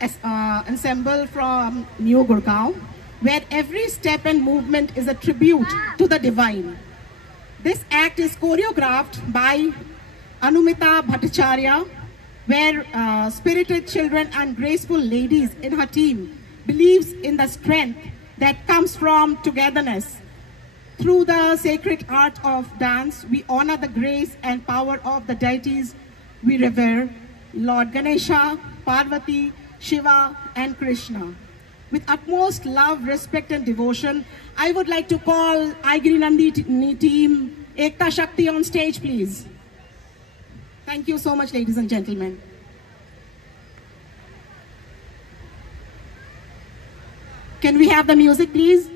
ensemble from New Gurgaon, where every step and movement is a tribute to the divine. This act is choreographed by Anumita Bhattacharya, where spirited children and graceful ladies in her team believes in the strength that comes from togetherness. Through the sacred art of dance, we honor the grace and power of the deities we revere, Lord Ganesha, Parvati, Shiva, and Krishna. With utmost love, respect, and devotion, I would like to call Aigiri Nandi team Ekta Shakti on stage, please. Thank you so much, ladies and gentlemen. Can we have the music, please?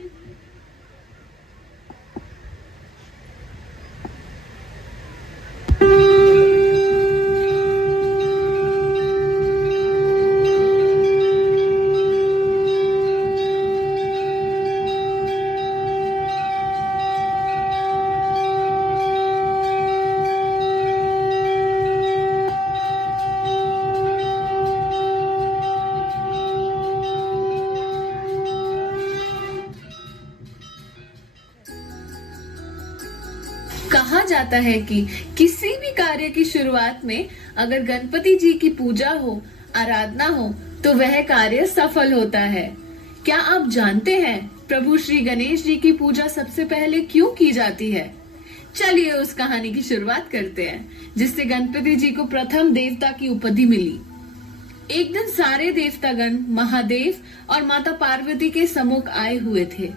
कहा जाता है कि किसी भी कार्य की शुरुआत में अगर गणपति जी की पूजा हो, आराधना हो, तो वह कार्य सफल होता है। क्या आप जानते हैं प्रभु श्री गणेश जी की पूजा सबसे पहले क्यों की जाती है? चलिए उस कहानी की शुरुआत करते हैं, जिससे गणपति जी को प्रथम देवता की उपाधि मिली। एक दिन सारे देवतागण महादेव और माता पार्वती के सम्मुख आए हुए थे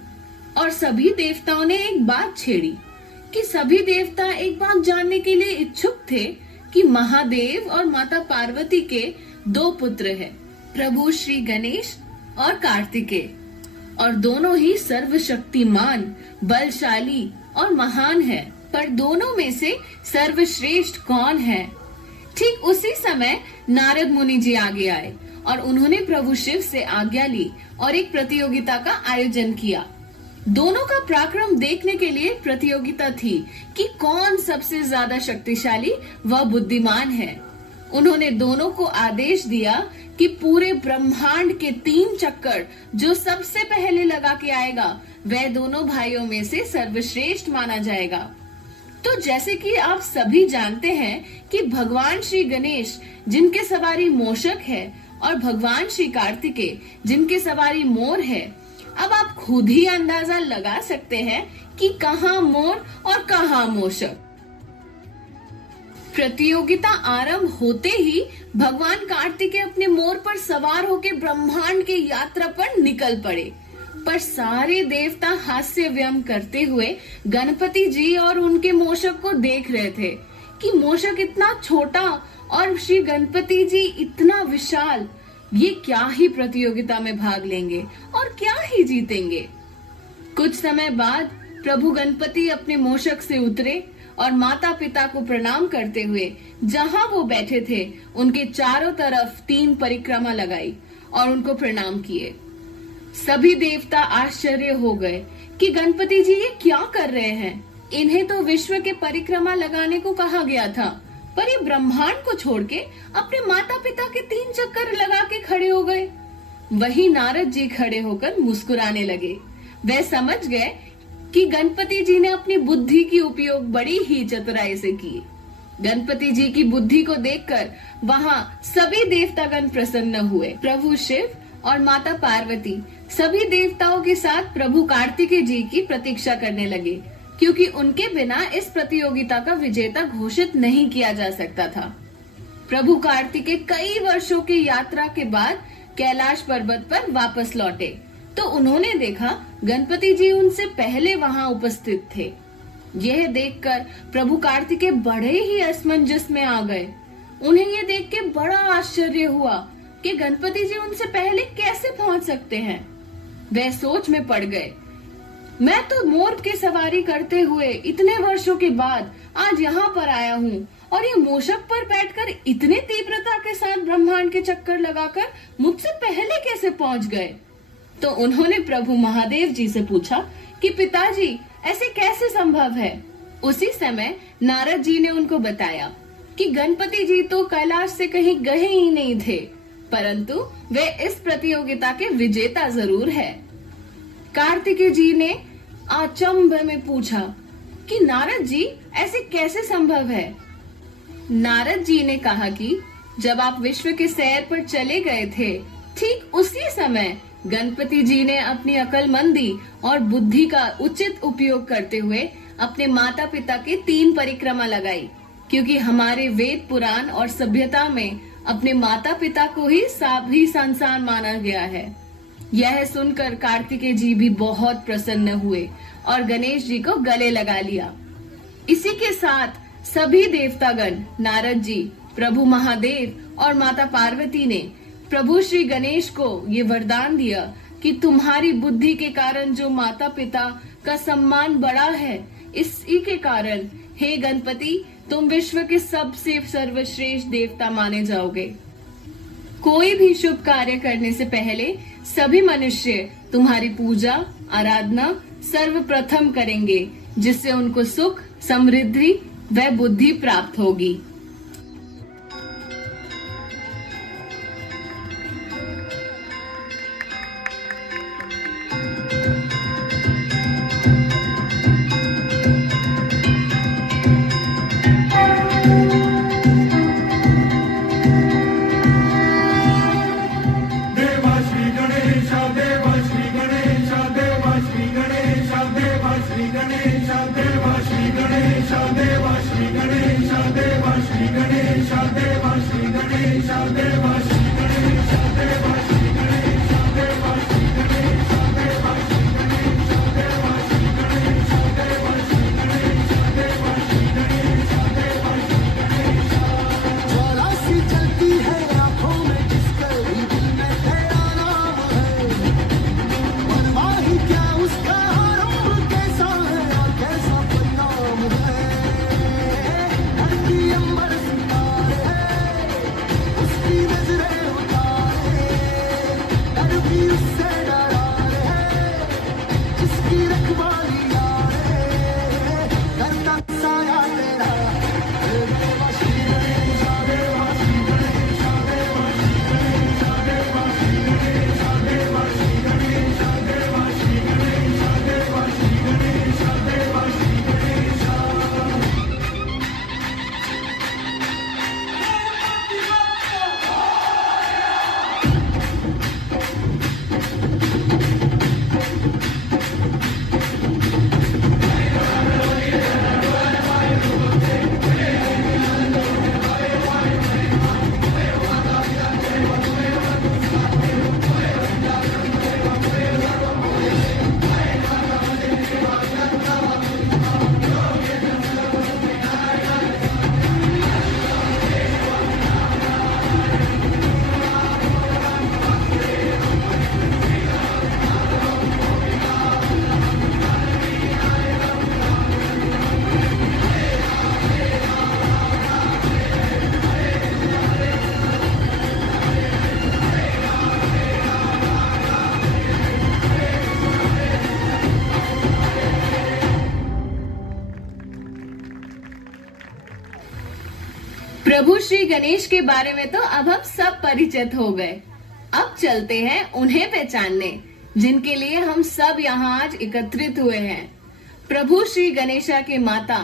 और सभी देवताओं ने एक बात छेड़ी कि सभी देवता एक बात जानने के लिए इच्छुक थे कि महादेव और माता पार्वती के दो पुत्र हैं, प्रभु श्री गणेश और कार्तिकेय, और दोनों ही सर्वशक्तिमान, बलशाली और महान हैं। पर दोनों में से सर्वश्रेष्ठ कौन है? ठीक उसी समय नारद मुनि जी आगे आए और उन्होंने प्रभु शिव से आज्ञा ली और एक प्रतियोगिता का आयोजन किया। दोनों का पराक्रम देखने के लिए प्रतियोगिता थी कि कौन सबसे ज्यादा शक्तिशाली व बुद्धिमान है। उन्होंने दोनों को आदेश दिया कि पूरे ब्रह्मांड के 3 चक्कर जो सबसे पहले लगा के आएगा वह दोनों भाइयों में से सर्वश्रेष्ठ माना जाएगा। तो जैसे कि आप सभी जानते हैं कि भगवान श्री गणेश जिनके सवारी मूषक है और भगवान श्री कार्तिकेय जिनके सवारी मोर है, अब आप खुद ही अंदाजा लगा सकते हैं कि कहाँ मोर और कहाँ मूषक। प्रतियोगिता आरंभ होते ही भगवान कार्तिकेय अपने मोर पर सवार होकर ब्रह्मांड की यात्रा पर निकल पड़े, पर सारे देवता हास्य व्यंग करते हुए गणपति जी और उनके मूषक को देख रहे थे कि मूषक इतना छोटा और श्री गणपति जी इतना विशाल, ये क्या ही प्रतियोगिता में भाग लेंगे और क्या ही जीतेंगे। कुछ समय बाद प्रभु गणपति अपने मूषक से उतरे और माता पिता को प्रणाम करते हुए जहां वो बैठे थे उनके चारों तरफ 3 परिक्रमा लगाई और उनको प्रणाम किए। सभी देवता आश्चर्य हो गए कि गणपति जी ये क्या कर रहे हैं। इन्हें तो विश्व के परिक्रमा लगाने को कहा गया था, पर ये ब्रह्मांड को छोड़ के अपने माता पिता के 3 चक्कर लगा के खड़े हो गए। वहीं नारद जी खड़े होकर मुस्कुराने लगे। वे समझ गए कि गणपति जी ने अपनी बुद्धि की उपयोग बड़ी ही चतुराई से की। गणपति जी की बुद्धि को देखकर वहां सभी देवतागण प्रसन्न हुए। प्रभु शिव और माता पार्वती सभी देवताओं के साथ प्रभु कार्तिकेय जी की प्रतीक्षा करने लगे, क्योंकि उनके बिना इस प्रतियोगिता का विजेता घोषित नहीं किया जा सकता था। प्रभु कार्तिकेय कई वर्षों की यात्रा के बाद कैलाश पर्वत पर वापस लौटे तो उन्होंने देखा गणपति जी उनसे पहले वहां उपस्थित थे। यह देखकर प्रभु कार्तिकेय बड़े ही असमंजस में आ गए। उन्हें यह देख के बड़ा आश्चर्य हुआ कि गणपति जी उनसे पहले कैसे पहुंच सकते हैं। वह सोच में पड़ गए, मैं तो मोर की सवारी करते हुए इतने वर्षों के बाद आज यहाँ पर आया हूँ और ये मूषक पर बैठकर इतने तीव्रता के साथ ब्रह्मांड के चक्कर लगाकर मुझसे पहले कैसे पहुँच गए। तो उन्होंने प्रभु महादेव जी से पूछा कि पिताजी ऐसे कैसे संभव है। उसी समय नारद जी ने उनको बताया कि गणपति जी तो कैलाश से कहीं गए ही नहीं थे, परंतु वे इस प्रतियोगिता के विजेता जरूर है। कार्तिकेय जी ने अचंभ में पूछा कि नारद जी ऐसे कैसे संभव है। नारद जी ने कहा कि जब आप विश्व के सैर पर चले गए थे, ठीक उसी समय गणपति जी ने अपनी अकलमंदी और बुद्धि का उचित उपयोग करते हुए अपने माता पिता की 3 परिक्रमा लगाई, क्योंकि हमारे वेद पुराण और सभ्यता में अपने माता पिता को ही सभी संसार माना गया है। यह सुनकर कार्तिकेय जी भी बहुत प्रसन्न हुए और गणेश जी को गले लगा लिया। इसी के साथ सभी देवतागण, नारद जी, प्रभु महादेव और माता पार्वती ने प्रभु श्री गणेश को ये वरदान दिया कि तुम्हारी बुद्धि के कारण जो माता पिता का सम्मान बढ़ा है, इसी के कारण हे गणपति तुम विश्व के सबसे सर्वश्रेष्ठ देवता माने जाओगे। कोई भी शुभ कार्य करने से पहले सभी मनुष्य तुम्हारी पूजा आराधना सर्वप्रथम करेंगे, जिससे उनको सुख, समृद्धि व बुद्धि प्राप्त होगी। प्रभु श्री गणेश के बारे में तो अब हम सब परिचित हो गए। अब चलते हैं उन्हें पहचानने जिनके लिए हम सब यहाँ आज एकत्रित हुए हैं। प्रभु श्री गणेशा के माता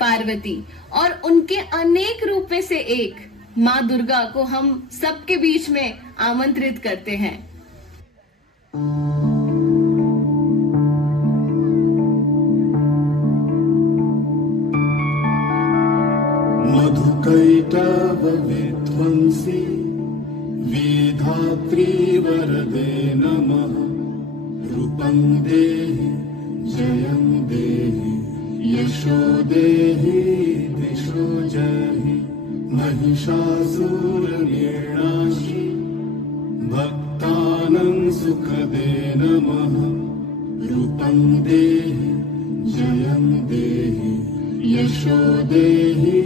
पार्वती और उनके अनेक रूप में से एक माँ दुर्गा को हम सबके बीच में आमंत्रित करते हैं। मधुकैटभ विध्वंसी विधात्री वरदे नमः। रूपं देहि जयं देहि यशो देहि दिशो जहि। महिषासुरनिर्नाशी भक्तानां सुखदे नमः। रूपं देहि जयं देहि यशो देहि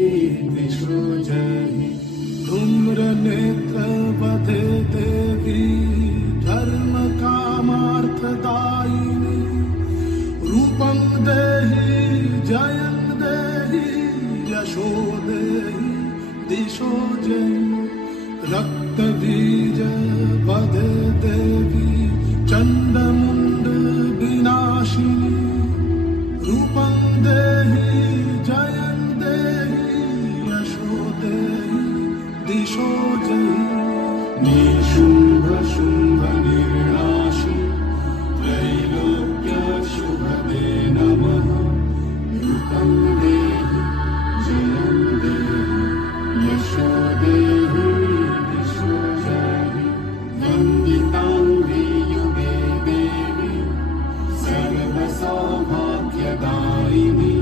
दिशो जहि। धूम्रनेत्र वदे देवी धर्म कामार्थदायिनी। रूपं देहि जयं देहि यशो देहि दिशो जहि। रक्तबीज चंडमुंड विनाशिनी रूपं देहि जयं देहि यशो देहि दिशो जयि निशुंभ शुंभ निर्नाशि त्रैलोक्य शुभदे नमः रूपं देहि जयं देहि यशो देहि दिशो जयि वन्दितांग्रि युगे देवी सर्वसौभाग्यदायिनी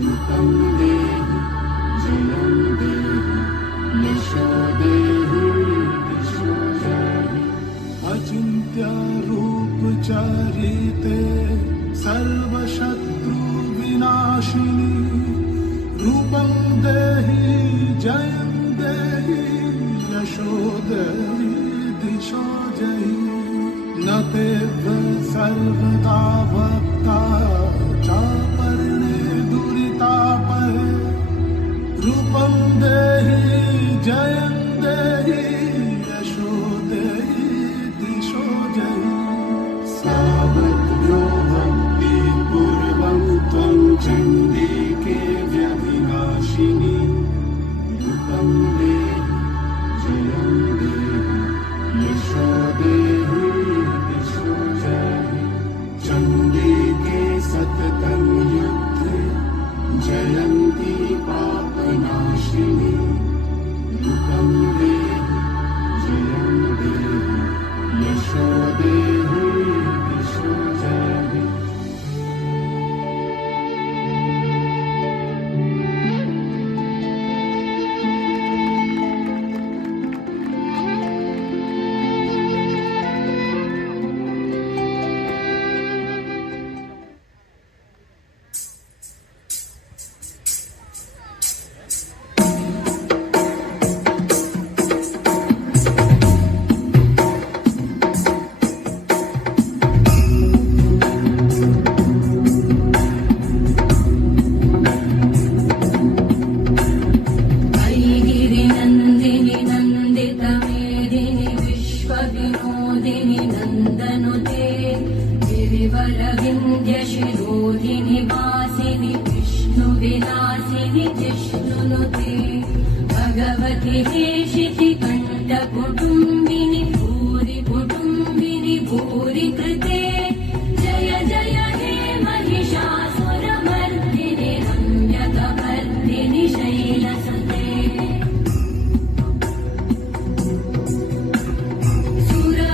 रूपं देहि जयं देहि यशो देहि दिशो जयि अचिन्त्य रूप चरिते सर्वशत्रु विनाशिनी रूपं देहि जयं देहि यशो देहि दिशो जयि न तेभ्य सर्वदा भक्ता चापर्णे दुरितापहे रूपं देहि जयं देहि यशो देहि दिशो जयि सावद्भ्यो भक्ति पूर्वं त्वं चण्डिके व्यभिनाशिनी रूपं देहि जयं देहि यशो देहि दिशो जयि चण्डिके सततं युद्धे जयन्ती पापनाशिनी रूपं देहि जयं देहि यशो देहि दिशो जयि गिरिनन्दिनि नन्दितमेदिनि विश्वविनोदिनि नन्दनुते गिरिवरविन्द्यशिरोधिनि वासिनि विष्णुविलासिनि जिष्णुनुते भगवति हेशिति कण्ठकुटुम्बिनि भूरि कुटुम्बिनि भूरि कृते जय जय हे महिषासुरमर्दिनि रम्यकपर्दिनि शैलसुते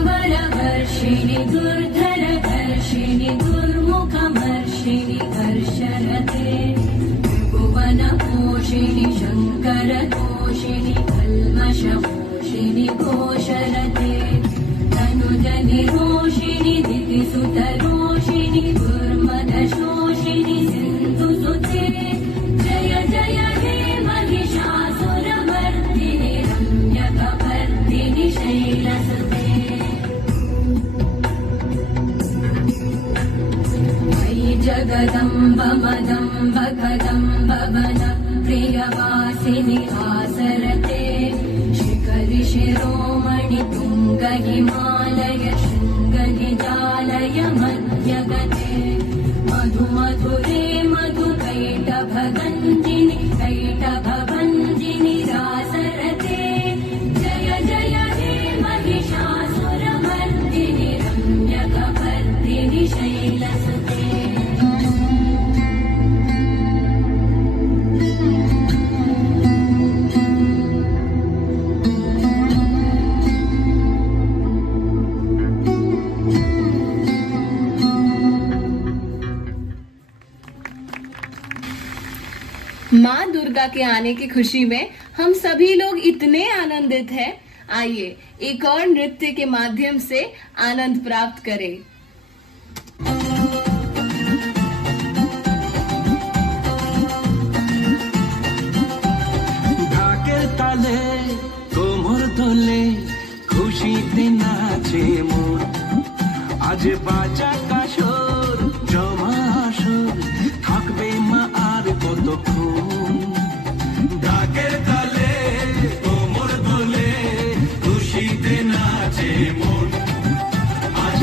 सुरवरवर्षिणि दुर्धरधर्षिणि दुर्मुखमर्षिणि हर्षरते भुवनपोषिणि शङ्करतोषिणि कल्मषपोषिणि घोषरते तनुजनिरोषिणि दितिसुतरोषिणि दुर्मदशोषिणि सिन्धुसुते जय जय हे महिषासुरमर्दिनि रम्यकपर्दिनि शैलसुते मयि जगदम्ब मदम्ब कदम्ब वन प्रियवासिनि आसरते शिखरि शिरोमणि तुङ्ग हिमालय शृङ्गनिजालय मध्यगते मधु मधुरे मधु कैटभगञ्जिनि कैटभभञ्जिनि रासरते जय जय हे महिषासुरमर्दिनि रम्यकपर्दिनि शैलसुते माँ दुर्गा के आने की खुशी में हम सभी लोग इतने आनंदित हैं। आइए एक और नृत्य के माध्यम से आनंद प्राप्त करें। ঢাকের তালে কোমর দোলে খুশিতে নাচে মন আজ বাজা কাশর জমা আসর থাকবে মা আর কতক্ষণ ঢাকের তালে কোমর দোলে খুশিতে নাচে মন আজ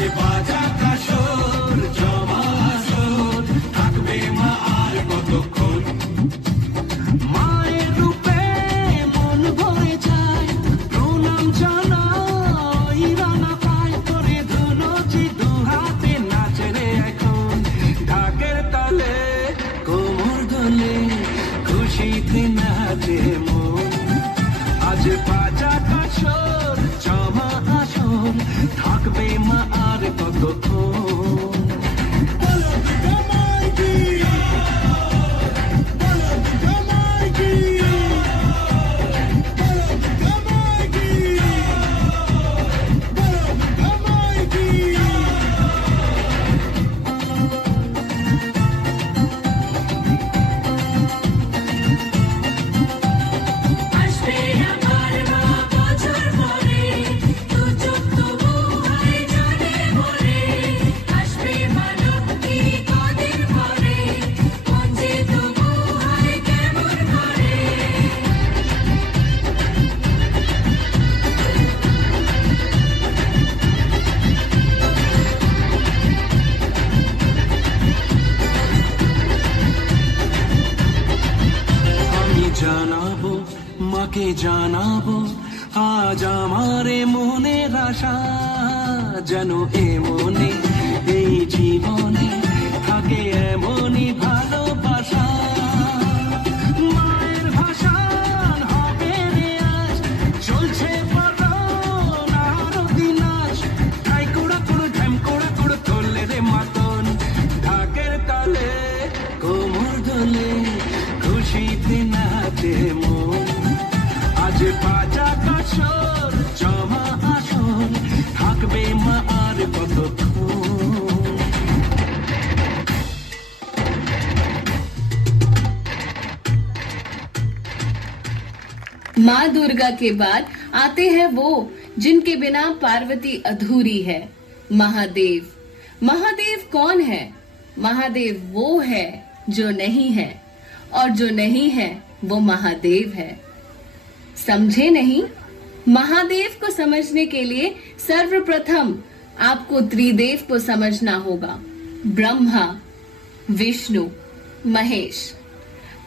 থাকবে মা আর কতক্ষণ। জানাবো মাকে জানাবো আজ আমারে মনের আশা, যেন এমনি এই জীবনে থাকে এমনই ভালোবাসা। মায়ের ভাষা হবে রে আজ, চলছে পারন আরতি নাচ, ঠাই কোড়া কোড় ঢ্যাম কোড়া কোড় তোলে রে মাতন, ঢাকের তালে কোমর দোলে খুশিতে নাচে মন। আজ বাজা কাশর জমা আসর, থাকবে মা আর কতক্ষণ। माँ दुर्गा के बाद आते हैं वो जिनके बिना पार्वती अधूरी है, महादेव। महादेव कौन है? महादेव वो है जो नहीं है, और जो नहीं है वो महादेव है। समझे नहीं? महादेव को समझने के लिए सर्वप्रथम आपको त्रिदेव को समझना होगा, ब्रह्मा, विष्णु, महेश।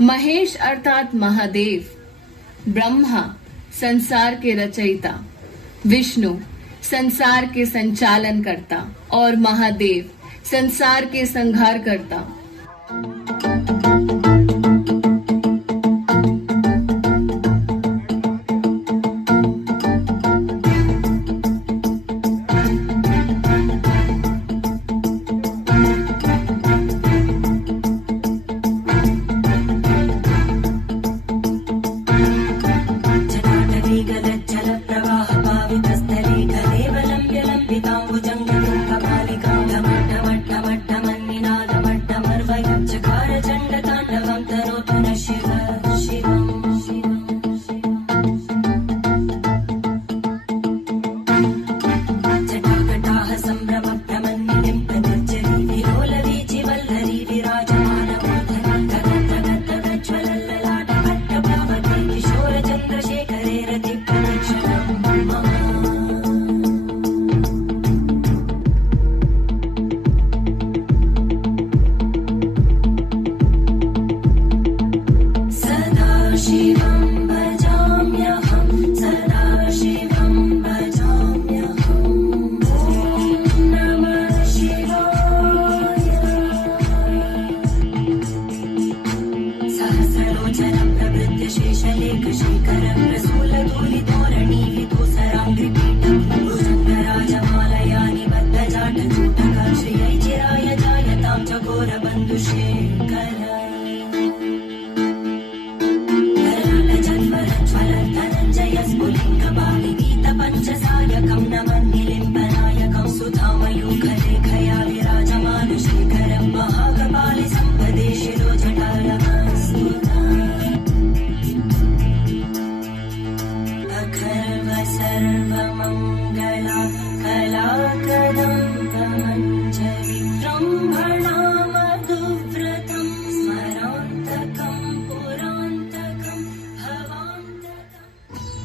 महेश अर्थात महादेव, ब्रह्मा संसार के रचयिता, विष्णु संसार के संचालन करता और महादेव संसार के संहार करता।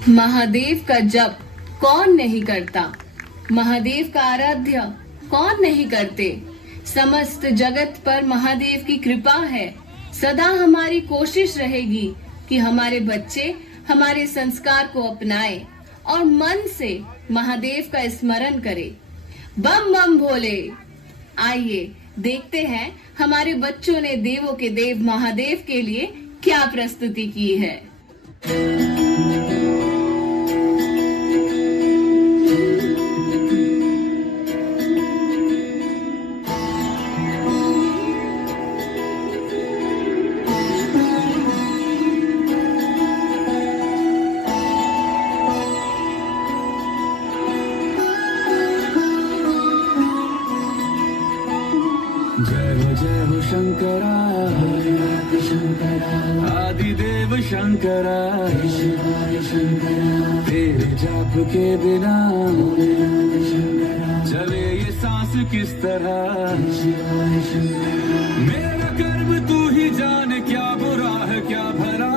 महादेव का जप कौन नहीं करता? महादेव का आराध्य कौन नहीं करते? समस्त जगत पर महादेव की कृपा है। सदा हमारी कोशिश रहेगी कि हमारे बच्चे हमारे संस्कार को अपनाएं और मन से महादेव का स्मरण करें। बम बम भोले। आइए देखते हैं हमारे बच्चों ने देवों के देव महादेव के लिए क्या प्रस्तुति की है। शंकरा आदिदेव शंकरा तेरे जाप के बिना चले ये सांस किस तरह। मेरा कर्म तू ही जाने क्या बुरा है क्या भला,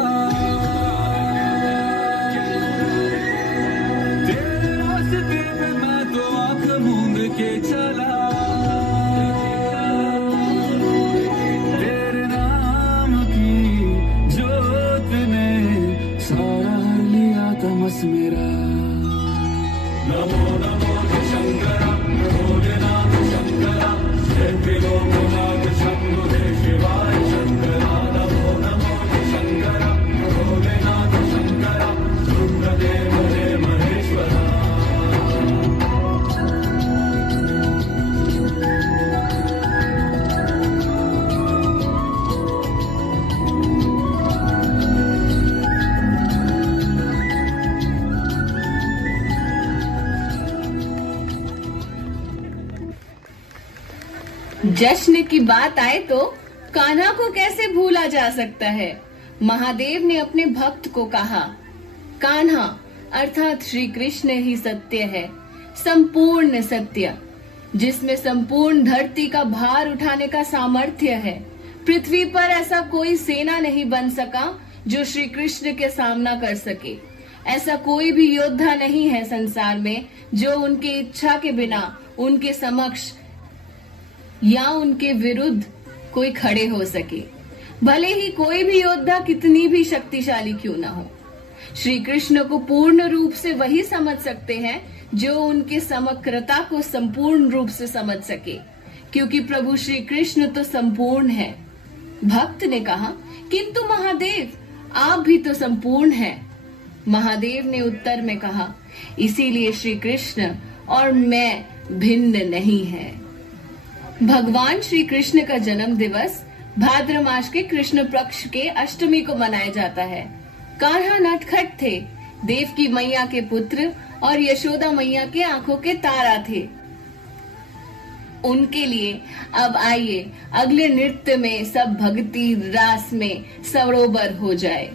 तेरे रास्ते पे मैं तो आंख मूंद के चला। तेरे नाम की जोत ने सारा हर लिया तमस मेरा। नमो नमो शंकरा भोलेनाथ शंकरा लोकनाथ शंभो शिवाय शंकरा। नमो नमो शंकरा भोलेनाथ शंकरा रुद्रदेव हे महेश्वरा। जश्न की बात आए तो कान्हा को कैसे भूला जा सकता है। महादेव ने अपने भक्त को कहा, कान्हा अर्थात श्री कृष्ण ही सत्य है, संपूर्ण सत्य, जिसमें संपूर्ण धरती का भार उठाने का सामर्थ्य है। पृथ्वी पर ऐसा कोई सेना नहीं बन सका जो श्री कृष्ण के सामना कर सके। ऐसा कोई भी योद्धा नहीं है संसार में जो उनकी इच्छा के बिना उनके समक्ष या उनके विरुद्ध कोई खड़े हो सके, भले ही कोई भी योद्धा कितनी भी शक्तिशाली क्यों ना हो। श्री कृष्ण को पूर्ण रूप से वही समझ सकते हैं जो उनके समग्रता को संपूर्ण रूप से समझ सके, क्योंकि प्रभु श्री कृष्ण तो संपूर्ण है। भक्त ने कहा, किंतु महादेव आप भी तो संपूर्ण हैं। महादेव ने उत्तर में कहा, इसीलिए श्री कृष्ण और मैं भिन्न नहीं है। भगवान श्री कृष्ण का जन्म दिवस भाद्र मास के कृष्ण पक्ष के अष्टमी को मनाया जाता है। कान्हा नटखट थे, देव की मैया के पुत्र और यशोदा मैया के आंखों के तारा थे। उनके लिए अब आइए अगले नृत्य में सब भक्ति रास में सरोवर हो जाए।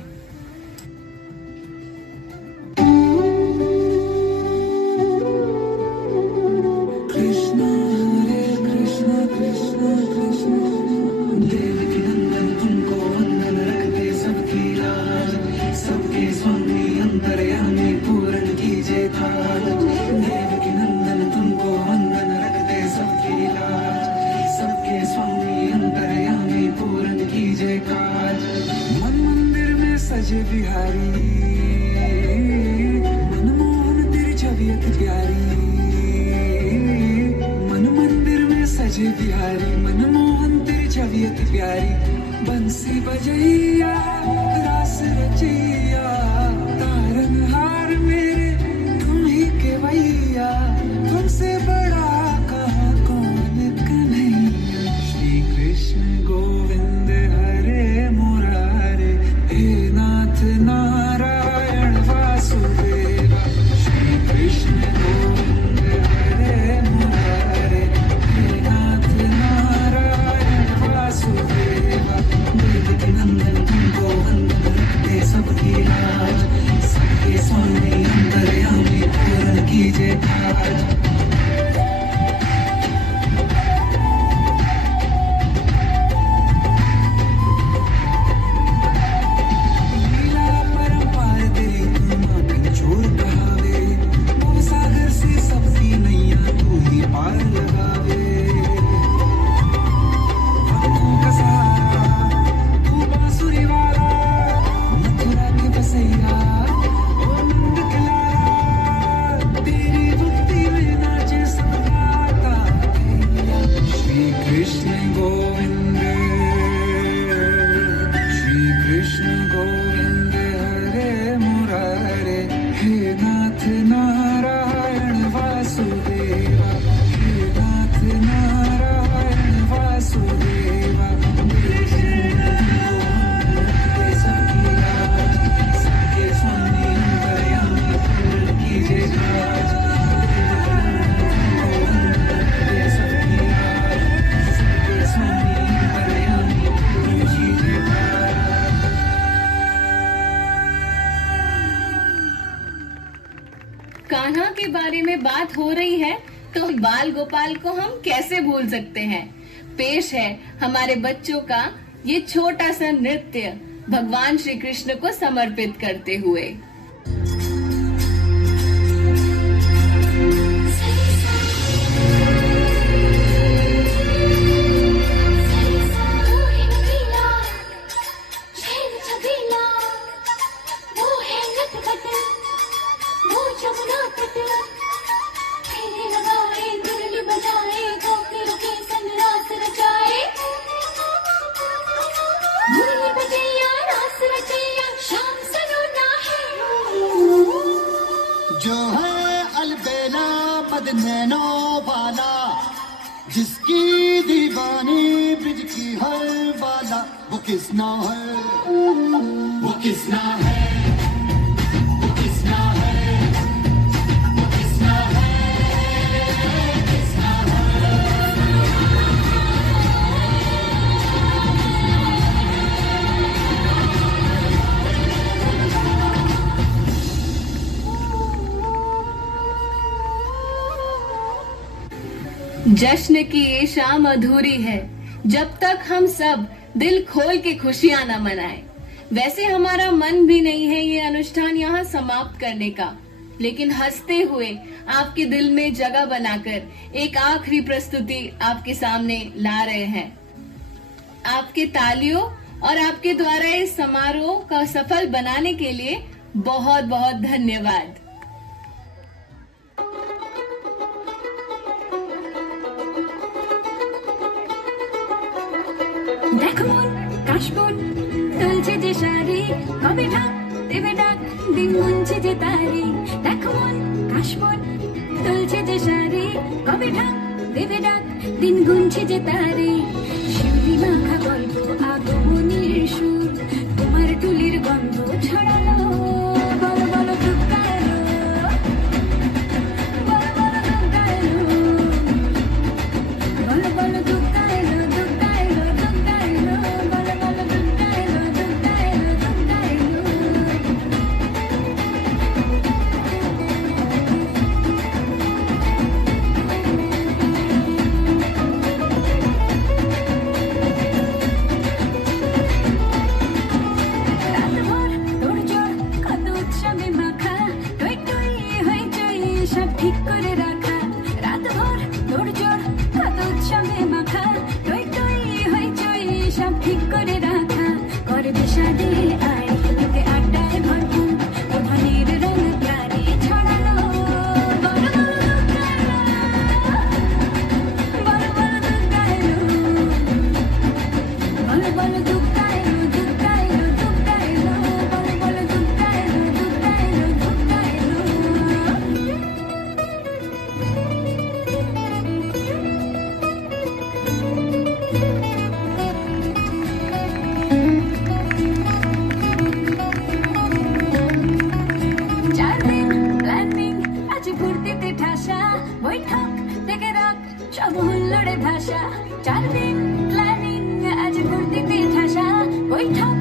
सजे बिहारी मनमोहन तेरी छवियत प्यारी। मन मंदिर में सजे बिहारी मनमोहन तेरी छवियत प्यारी। बंसी बजैया रास रचैया तारनहार मेरे तुम ही के भैया। तुमसे बड़ा कहा कौन कन्हैया। श्री कृष्ण गोविंद हरे मुरारे हे नाथ नारायण वासुदेवा। श्री कृष्ण गोविंद हरे मुरारे हे नाथ नारायण वासुदेवा। देवकी नंदन तुमको बारे में बात हो रही है तो बाल गोपाल को हम कैसे भूल सकते हैं। पेश है हमारे बच्चों का ये छोटा सा नृत्य भगवान श्री कृष्ण को समर्पित करते हुए। जो है अलबेला मदनैनो वाला, जिसकी दीवानी ब्रिज की हर वाला, वो किसना है, वो किसना है, वो किसना है, वो किसना है, किसना जश्न की ये शाम अधूरी है जब तक हम सब दिल खोल के खुशियां न मनाएं। वैसे हमारा मन भी नहीं है ये अनुष्ठान यहाँ समाप्त करने का, लेकिन हंसते हुए आपके दिल में जगह बनाकर एक आखिरी प्रस्तुति आपके सामने ला रहे हैं। आपके तालियों और आपके द्वारा इस समारोह का सफल बनाने के लिए बहुत बहुत धन्यवाद। দেখ মন কাশবন তুলছে যে শাড়ি, কবে ঢাক দেবে ডাক দিন গুনছে যে তারি। দেখ মন কাশবন তুলছে যে শাড়ি, কবে ঢাক দেবে ডাক দিন গুনছে যে তারি। শিউলি মাখা গল্প আগমনীর সুর, তোমার টুলির গন্ধ ছড়ালো, বলো বলো দুগ্গা এলো, বলো বলো দুগ্গা এলো, বলো বলো দুগ্গা এলো, দুগ্গা এলো, দুগ্গা এলো, বলো বলো দুগ্গা এলো, দুগ্গা এলো, দুগ্গা এলো। রাতভর তোড়জোড় কত উৎসবে মাখা, টই টই হইচই সব ঠিক করে রাখা। রাতভর তোড়জোড় কত উৎসবে মাখা, টই টই হইচই সব ঠিক করে রাখা। করে বিষাদে আয় এতে আড্ডায় ভরপুর, প্রধানের রং প্রাণে ছড়ালো, বলো বলো দুগ্গা এলো, বলো বলো দুগ্গা এলো, বলো বলো দুগ্গা এলো, দুগ্গা এলো, দুগ্গা এলো, বলো বলো দুগ্গা এলো, দুগ্গা এলো, দুগ্গা এলো। চার দিন প্ল্যানিং আজ ফুর্তিতে ঠাসা, বৈঠক থেকে রাখ সব হুল্লোড়ে ভাষা। চার দিন প্ল্যানিং আজ ফুর্তিতে ঠাসা, বৈঠক